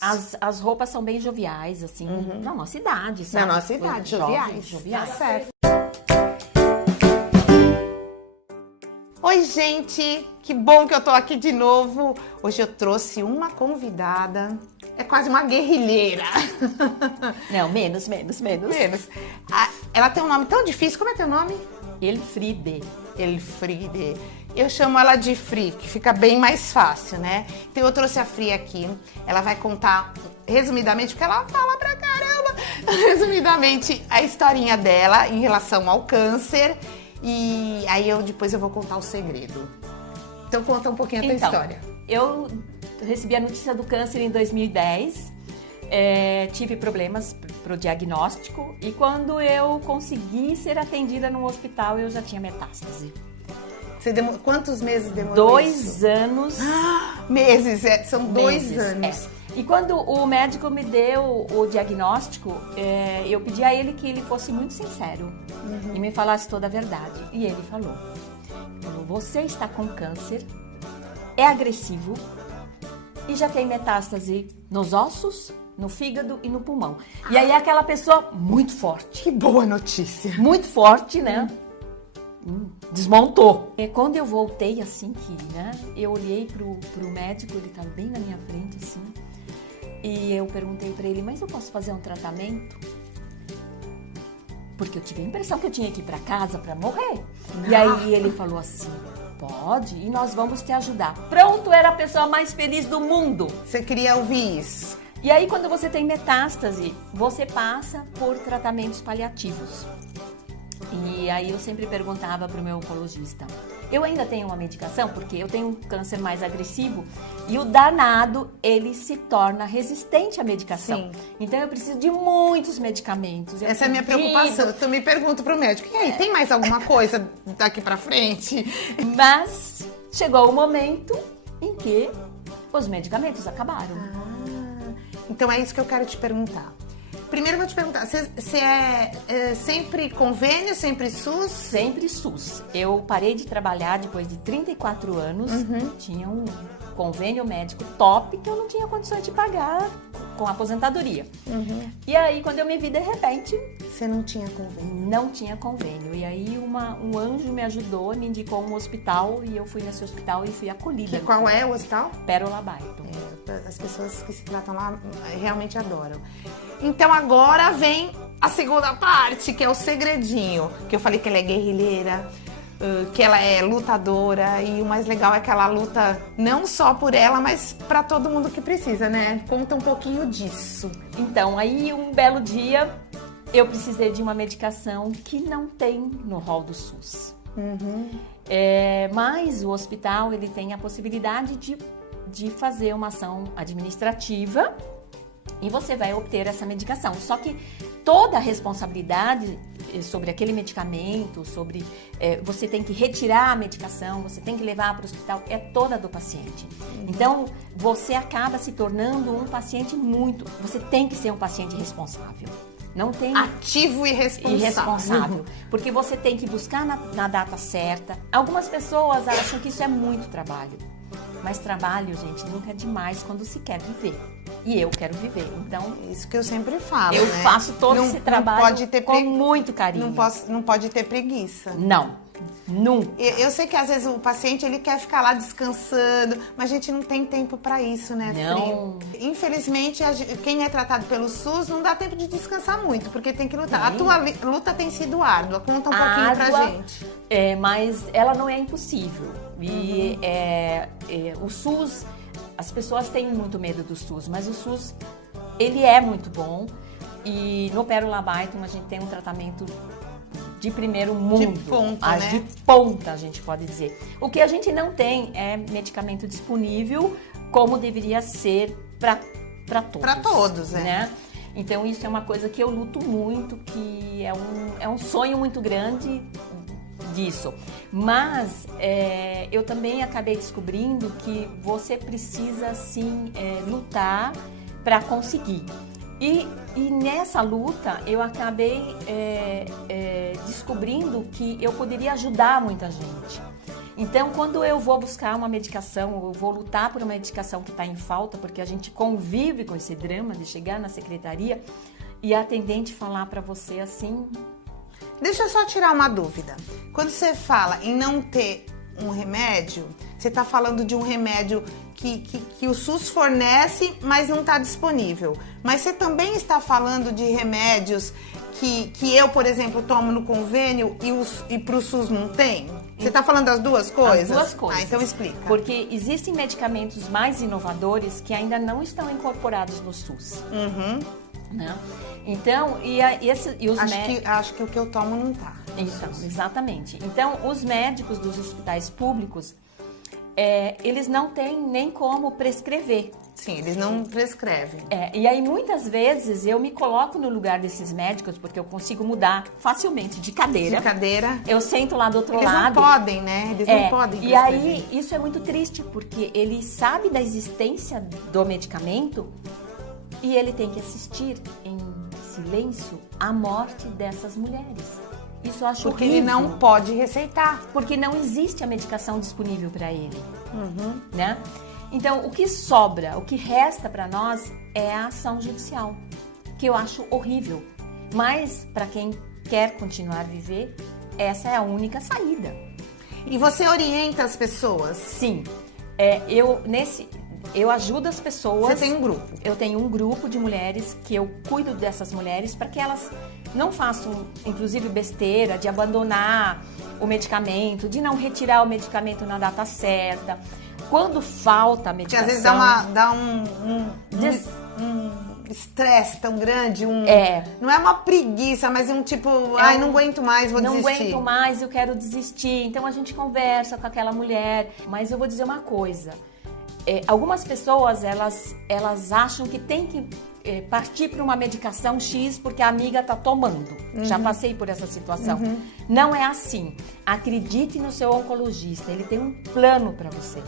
As roupas são bem joviais, assim, na nossa idade, sabe? Na nossa idade, joviais. Tá certo. Oi, gente, que bom que eu tô aqui de novo. Hoje eu trouxe uma convidada, é quase uma guerrilheira. Não, menos. Ela tem um nome tão difícil, como é teu nome? Elfriede. Elfriede. Eu chamo ela de Fri, que fica bem mais fácil, né? Então eu trouxe a Fri aqui, ela vai contar resumidamente, porque ela fala pra caramba, resumidamente a historinha dela em relação ao câncer. E aí depois eu vou contar o segredo. Então conta um pouquinho a tua história. Eu recebi a notícia do câncer em 2010, tive problemas pro diagnóstico e quando eu consegui ser atendida no hospital eu já tinha metástase. Quantos meses demorou 2 anos. Meses, são 2 anos. E quando o médico me deu o diagnóstico, eu pedi a ele que ele fosse muito sincero e me falasse toda a verdade. E ele falou, você está com câncer, é agressivo e já tem metástase nos ossos, no fígado e no pulmão. E aí é aquela pessoa muito forte. Que boa notícia. Muito forte, né? Desmontou. E quando eu voltei assim eu olhei pro médico, ele estava bem na minha frente assim, e eu perguntei para ele, mas eu posso fazer um tratamento? Porque eu tive a impressão que eu tinha que ir para casa para morrer. E aí ele falou assim, pode, e nós vamos te ajudar. Pronto, era a pessoa mais feliz do mundo. Você queria ouvir isso? E aí quando você tem metástase, você passa por tratamentos paliativos. E aí eu sempre perguntava para o meu oncologista, eu ainda tenho uma medicação? Porque eu tenho um câncer mais agressivo e o danado, ele se torna resistente à medicação. Sim. Então eu preciso de muitos medicamentos. Essa é a minha preocupação. Eu me pergunto pro médico, e aí, tem mais alguma coisa daqui pra frente? Mas chegou o momento em que os medicamentos acabaram. Então é isso que eu quero te perguntar. Primeiro eu vou te perguntar, você é sempre convênio, sempre SUS? Sempre SUS. Eu parei de trabalhar depois de 34 anos, tinha um convênio médico top que eu não tinha condições de pagar com a aposentadoria. E aí, quando eu me vi, de repente... Você não tinha convênio? Não tinha convênio. E aí, um anjo me ajudou, me indicou um hospital e eu fui nesse hospital e fui acolhida. Qual é o hospital? Pérola Byton. As pessoas que se tratam lá realmente adoram. Então agora vem a segunda parte, que é o segredinho. Que eu falei que ela é guerrilheira, que ela é lutadora. E o mais legal é que ela luta não só por ela, mas para todo mundo que precisa, né? Conta um pouquinho disso. Então, aí um belo dia eu precisei de uma medicação que não tem no rol do SUS. Mas o hospital ele tem a possibilidade de fazer uma ação administrativa e você vai obter essa medicação. Só que toda a responsabilidade sobre aquele medicamento, você tem que retirar a medicação, você tem que levar para o hospital, é toda do paciente. Então, você acaba se tornando um paciente você tem que ser um paciente responsável. Não tem... Ativo e responsável. Porque você tem que buscar na data certa. Algumas pessoas acham que isso é muito trabalho. Mas trabalho, gente, nunca é demais quando se quer viver. E eu quero viver, então... Isso que eu sempre falo, eu faço todo esse trabalho com muito carinho. Não pode ter preguiça. Não, nunca. Eu sei que às vezes o paciente, ele quer ficar lá descansando, mas a gente não tem tempo pra isso, né, Não. Fri? Infelizmente, quem é tratado pelo SUS não dá tempo de descansar muito, porque tem que lutar. A tua luta tem sido árdua. Conta um pouquinho pra gente. Mas ela não é impossível. E o SUS... As pessoas têm muito medo do SUS, mas o SUS, ele é muito bom. E no Pérola Byton a gente tem um tratamento de primeiro mundo. De ponta, né? De ponta, a gente pode dizer. O que a gente não tem é medicamento disponível como deveria ser para todos. Para todos, né? Então isso é uma coisa que eu luto muito, que é um sonho muito grande disso. Mas eu também acabei descobrindo que você precisa sim lutar para conseguir. E nessa luta eu acabei descobrindo que eu poderia ajudar muita gente. Então, quando eu vou buscar uma medicação, ou eu vou lutar por uma medicação que está em falta, porque a gente convive com esse drama de chegar na secretaria e a atendente falar para você assim... Deixa eu só tirar uma dúvida. Quando você fala em não ter um remédio, você está falando de um remédio que o SUS fornece, mas não está disponível. Mas você também está falando de remédios que eu, por exemplo, tomo no convênio e para o SUS não tem? Você está falando das duas coisas? As duas coisas. Ah, então explica. Porque existem medicamentos mais inovadores que ainda não estão incorporados no SUS. Uhum. Né? Então, acho que o que eu tomo não tá. Então, exatamente. Então, os médicos dos hospitais públicos, eles não têm nem como prescrever. Sim, eles não prescrevem. E aí, muitas vezes, eu me coloco no lugar desses médicos, porque eu consigo mudar facilmente de cadeira. De cadeira. Eu sento lá do outro lado. Eles não podem, né? Eles não podem prescrever. E aí, isso é muito triste, porque ele sabe da existência do medicamento e ele tem que assistir em silêncio a morte dessas mulheres. Isso eu acho Porque horrível. ele não pode receitar. Porque não existe a medicação disponível para ele. Né? Então, o que sobra, o que resta para nós é a ação judicial, que eu acho horrível. Mas, para quem quer continuar a viver, essa é a única saída. E você orienta as pessoas? Sim. Eu ajudo as pessoas. Você tem um grupo? Eu tenho um grupo de mulheres que eu cuido dessas mulheres para que elas não façam, inclusive, besteira de abandonar o medicamento, de não retirar o medicamento na data certa. Quando falta a medicação... Porque às vezes dá um estresse tão grande, não é uma preguiça, mas um tipo, não aguento mais, vou desistir. Não aguento mais, eu quero desistir. Então a gente conversa com aquela mulher. Mas eu vou dizer uma coisa... algumas pessoas, elas acham que tem que partir para uma medicação X porque a amiga está tomando. Já passei por essa situação. Não é assim. Acredite no seu oncologista, ele tem um plano para você.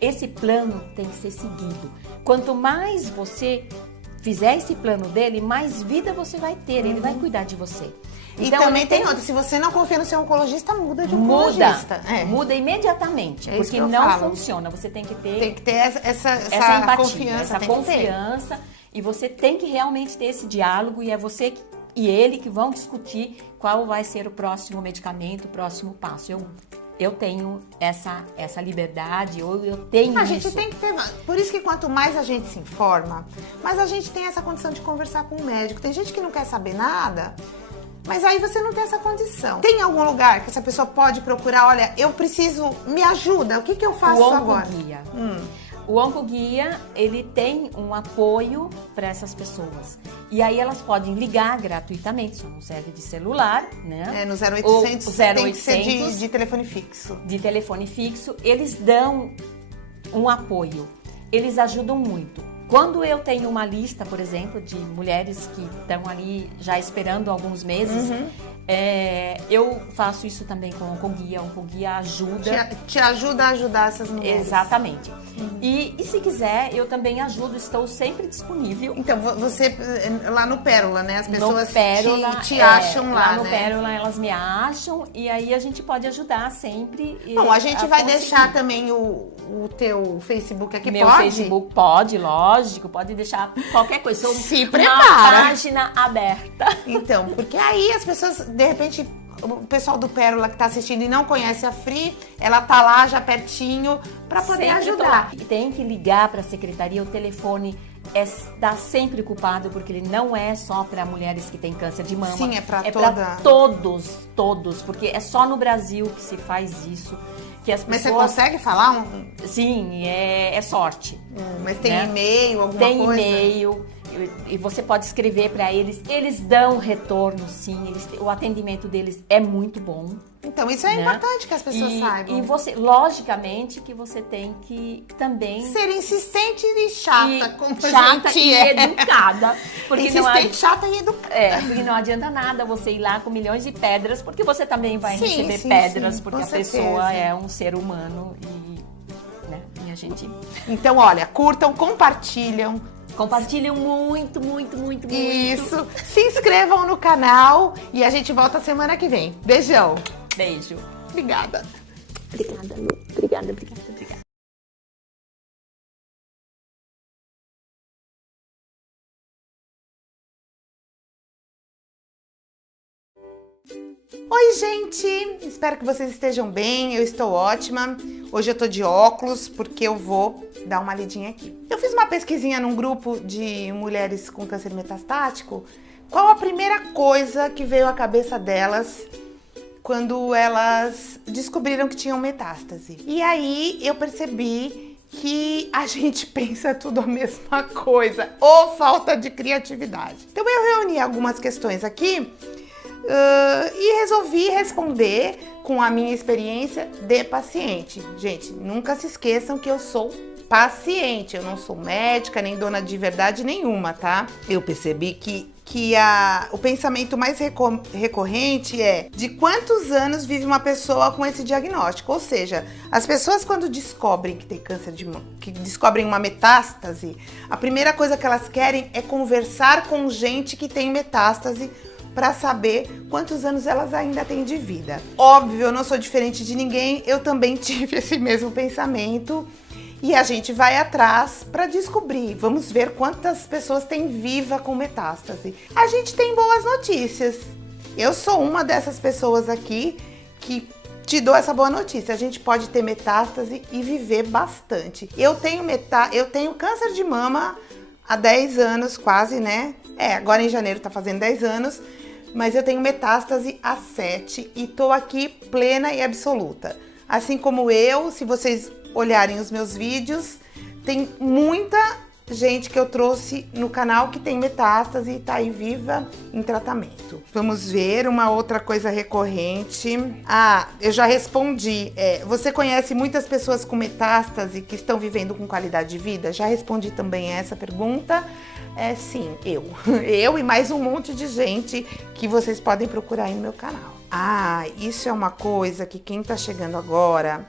Esse plano tem que ser seguido. Quanto mais você fizer esse plano dele, mais vida você vai ter, ele vai cuidar de você. Então, e também tem outra, se você não confia no seu oncologista, muda de oncologista. Muda imediatamente, porque não funciona. Você tem que ter essa empatia, confiança. Essa confiança, e você tem que realmente ter esse diálogo, e é você e ele que vão discutir qual vai ser o próximo medicamento, o próximo passo. Eu tenho essa liberdade, ou eu tenho A gente tem que ter... Por isso que quanto mais a gente se informa, mais a gente tem essa condição de conversar com o médico. Tem gente que não quer saber nada... Mas aí você não tem essa condição. Tem algum lugar que essa pessoa pode procurar? Olha, eu preciso, me ajuda, o que eu faço agora? O Oncoguia, ele tem um apoio para essas pessoas. E aí elas podem ligar gratuitamente, só não serve de celular, né? No 0800, tem que ser de telefone fixo. De telefone fixo, eles dão um apoio. Eles ajudam muito. Quando eu tenho uma lista, por exemplo, de mulheres que estão ali já esperando alguns meses, eu faço isso também com o Oncoguia. O Oncoguia ajuda... Te ajuda a ajudar essas mulheres. Exatamente. E se quiser, eu também ajudo, estou sempre disponível. Então, você, lá no Pérola, né? As pessoas te acham lá, né? Lá no né? Pérola, elas me acham, e aí a gente pode ajudar sempre. Bom, a gente vai deixar também o teu Facebook aqui, Meu Facebook pode, lógico, pode deixar qualquer coisa. Se uma prepara. Página aberta. Então, porque aí as pessoas, de repente... O pessoal do Pérola que tá assistindo e não conhece a Fri, ela tá lá já pertinho para poder ajudar. Tem que ligar para a secretaria, o telefone está sempre ocupado, porque ele não é só para mulheres que têm câncer de mama. Sim, é para todos, porque é só no Brasil que se faz isso. Que as pessoas... Mas você consegue falar? Sim, é sorte. Mas tem e-mail, alguma coisa? Tem e-mail. E você pode escrever para eles. Eles dão retorno, sim. O atendimento deles é muito bom. Então, isso é importante que as pessoas saibam. E você, logicamente, que você tem que também... ser insistente e chata, como a chata gente e educada. Porque insistente, chata e educada. Porque não adianta nada você ir lá com milhões de pedras, porque você também vai receber pedras, porque a pessoa é um ser humano e a gente... Então, olha, curtam, compartilham. Compartilham muito, muito, muito, muito. Isso. Se inscrevam no canal e a gente volta semana que vem. Beijão. Beijo. Obrigada. Obrigada, Lu. Obrigada, obrigada, obrigada. Oi, gente! Espero que vocês estejam bem, eu estou ótima. Hoje eu tô de óculos porque eu vou dar uma lidinha aqui. Eu fiz uma pesquisinha num grupo de mulheres com câncer metastático. Qual a primeira coisa que veio à cabeça delas quando elas descobriram que tinham metástase? E aí eu percebi que a gente pensa tudo a mesma coisa, ou falta de criatividade. Então eu reuni algumas questões aqui e resolvi responder com a minha experiência de paciente. Gente, nunca se esqueçam que eu sou paciente, eu não sou médica, nem dona de verdade nenhuma, tá? Eu percebi que o pensamento mais recorrente é de quantos anos vive uma pessoa com esse diagnóstico. Ou seja, as pessoas quando descobrem que tem câncer de mama, que descobrem uma metástase, a primeira coisa que elas querem é conversar com gente que tem metástase para saber quantos anos elas ainda têm de vida. Óbvio, eu não sou diferente de ninguém, eu também tive esse mesmo pensamento. E a gente vai atrás para descobrir. Vamos ver quantas pessoas tem viva com metástase. A gente tem boas notícias. Eu sou uma dessas pessoas aqui que te dou essa boa notícia. A gente pode ter metástase e viver bastante. Eu tenho câncer de mama há 10 anos quase, né? Agora em janeiro tá fazendo 10 anos. Mas eu tenho metástase há 7 e tô aqui plena e absoluta. Assim como eu, se vocês olharem os meus vídeos, tem muita gente que eu trouxe no canal que tem metástase e tá aí viva em tratamento. Vamos ver uma outra coisa recorrente. Eu já respondi. Você conhece muitas pessoas com metástase que estão vivendo com qualidade de vida? Já respondi também essa pergunta. Sim, eu e mais um monte de gente que vocês podem procurar aí no meu canal. Isso é uma coisa que quem tá chegando agora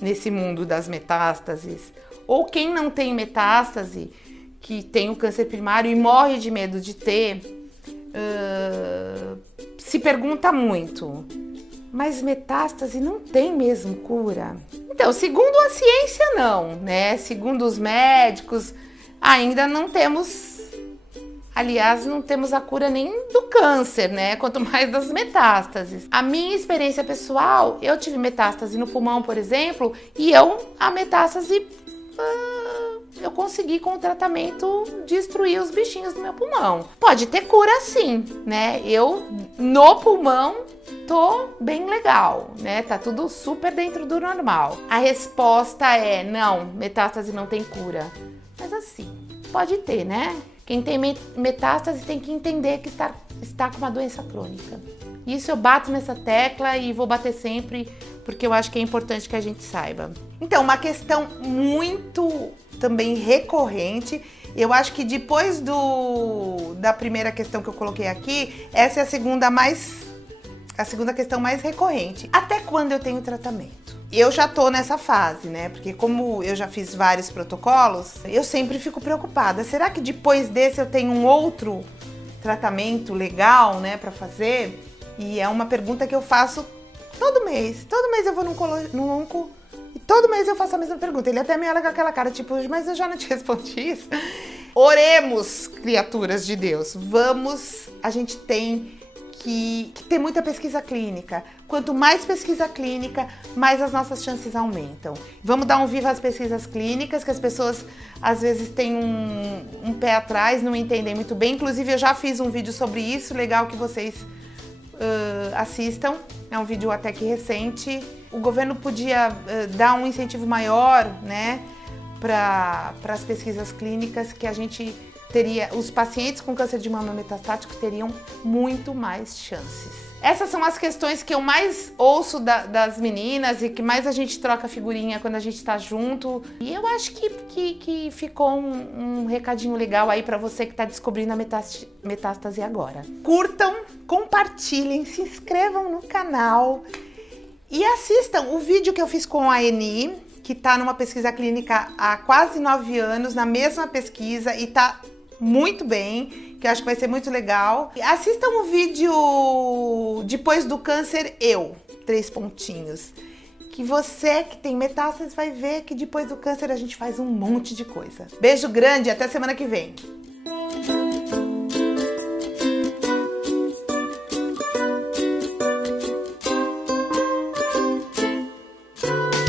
nesse mundo das metástases, ou quem não tem metástase, que tem o câncer primário e morre de medo de ter, se pergunta muito, mas metástase não tem mesmo cura? Então, segundo a ciência não, né? Segundo os médicos, ainda não temos, aliás, não temos a cura nem do câncer, né? Quanto mais das metástases. A minha experiência pessoal, eu tive metástase no pulmão, por exemplo, e a metástase, eu consegui com o tratamento destruir os bichinhos do meu pulmão. Pode ter cura sim, né? Eu, no pulmão, tô bem legal, né? Tá tudo super dentro do normal. A resposta é não, metástase não tem cura. Mas assim, pode ter, né? Quem tem metástase tem que entender que está com uma doença crônica. Isso eu bato nessa tecla e vou bater sempre, porque eu acho que é importante que a gente saiba. Então, uma questão muito também recorrente, eu acho que depois da primeira questão que eu coloquei aqui, essa é a segunda questão mais recorrente. Até quando eu tenho tratamento? Eu já tô nessa fase, né? Porque como eu já fiz vários protocolos, eu sempre fico preocupada. Será que depois desse eu tenho um outro tratamento legal, né, pra fazer? E é uma pergunta que eu faço todo mês. Todo mês eu vou no onco e todo mês eu faço a mesma pergunta. Ele até me olha com aquela cara, tipo, mas eu já não te respondi isso. Oremos, criaturas de Deus. A gente tem que ter muita pesquisa clínica. Quanto mais pesquisa clínica, mais as nossas chances aumentam. Vamos dar um viva às pesquisas clínicas, que as pessoas às vezes têm um pé atrás, não entendem muito bem. Inclusive, eu já fiz um vídeo sobre isso, legal que vocês assistam. É um vídeo até que recente. O governo podia dar um incentivo maior, né, para as pesquisas clínicas, que a gente teria, os pacientes com câncer de mama metastático teriam muito mais chances. Essas são as questões que eu mais ouço das meninas e que mais a gente troca figurinha quando a gente tá junto. E eu acho que ficou um recadinho legal aí pra você que tá descobrindo a metástase agora. Curtam, compartilhem, se inscrevam no canal e assistam o vídeo que eu fiz com a Eni, que tá numa pesquisa clínica há quase 9 anos, na mesma pesquisa, e tá muito bem, que eu acho que vai ser muito legal. Assistam o vídeo Depois do Câncer, 3 pontinhos, que você que tem metástase vai ver que depois do câncer a gente faz um monte de coisa. Beijo grande e até semana que vem.